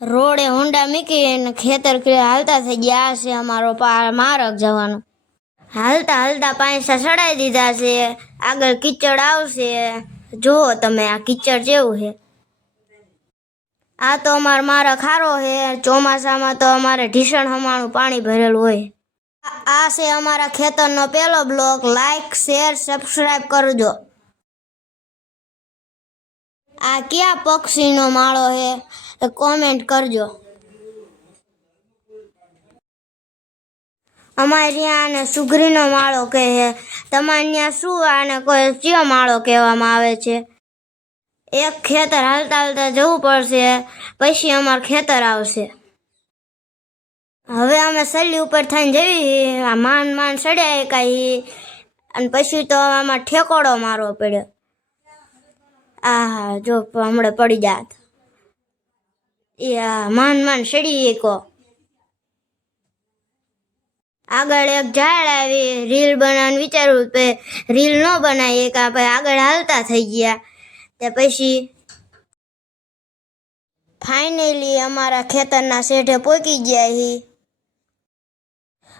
રોડે હોન્ડા મૂકીને ખેતર હાલતા થઈ ગયા. આ છે અમારો માર્ગ જવાનો. હાલતા હાલતા પાંચસા ચડાવી દીધા છે. આગળ કીચડ આવશે. જુઓ તમે આ કીચડ જેવું છે. આ તો અમારો માર્ગ ખારો છે. ચોમાસામાં તો અમારે ઢીસણ હમાણું પાણી ભરેલું હોય. આ છે અમારા ખેતરનો પહેલો બ્લોક. લાઈક શેર સબસ્ક્રાઇબ કરજો. આ કયા પક્ષીનો માળો છે કોમેન્ટ કરજો. અમારે ત્યાં આને સુગરીનો માળો કહે છે. તમારે ત્યાં શું આને કોઈ કયો માળો કહેવામાં આવે છે? એક ખેતર હાલતા હાલતા જવું પડશે, પછી અમારું ખેતર આવશે. હવે અમે સલ્લી ઉપર થઈને જઈએ. આ માંડ સડ્યા કાંઈ, અને પછી તો આમાં ઠેકોડો મારવો પડ્યો. આ જો હમણાં પડી જાત. એ આ માંડ સડી એકો. આગળ એક ઝાડ આવી. રીલ બનાવવાનું વિચારવું પે રીલ ન બનાવી એક આપણે આગળ હાલતા થઈ ગયા. તે પછી ફાઇનલી અમારા ખેતરના શેઢે પહોંચી ગયા હી.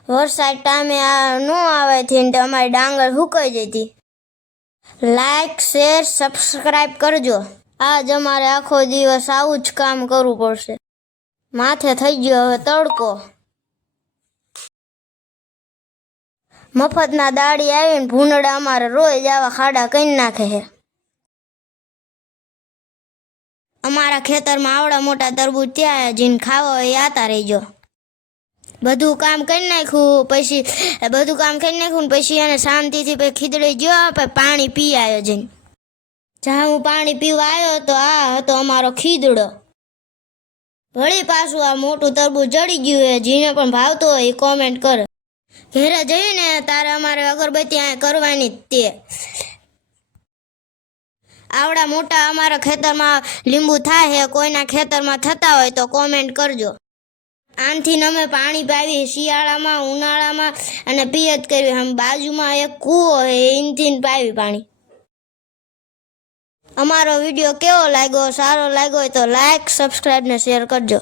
વરસાદ ટાઈમે આ ન આવે થી અમારી ડાંગર સુકાઈ જતી. લાઈક શેર સબસ્ક્રાઇબ કરજો. આજ અમારે આખો દિવસ આવું જ કામ કરવું પડશે. માથે થઈ ગયો હવે તડકો. મફતના દાડી આવીને ભૂંડડા અમારે રોજ આવા ખાડા કરી નાખે છે. અમારા ખેતરમાં આવડા મોટા તરબૂચ ત્યાં જીને ખાવા હોય આતા રહીજો. બધું કામ કરી નાખ્યું પછી એને શાંતિથી પછી ખીદડી ગયો. પછી પાણી પી આવ્યો જઈને. જ્યાં હું પાણી પીવા આવ્યો તો આ હતો અમારો ખીદડો. વળી પાછું આ મોટું તરબૂચ જડી ગયું હોય. જેને પણ ભાવતો હોય એ કોમેન્ટ કરે. ઘેરે જઈને તારે અમારે અગરબત્તી કરવાની જ તે. આવડા મોટા અમારા ખેતરમાં લીંબુ થાય. કોઈના ખેતરમાં થતા હોય તો કોમેન્ટ કરજો. આનથી અમે પાણી પાવી શિયાળામાં, ઉનાળામાં અને પિયત કરવી. આમ બાજુમાં એક કૂવો છે એનથી પાવી પાણી. અમારો વિડીયો કેવો લાગ્યો? સારો લાગ્યો હોય તો લાઈક સબસ્ક્રાઈબ ને શેર કરજો.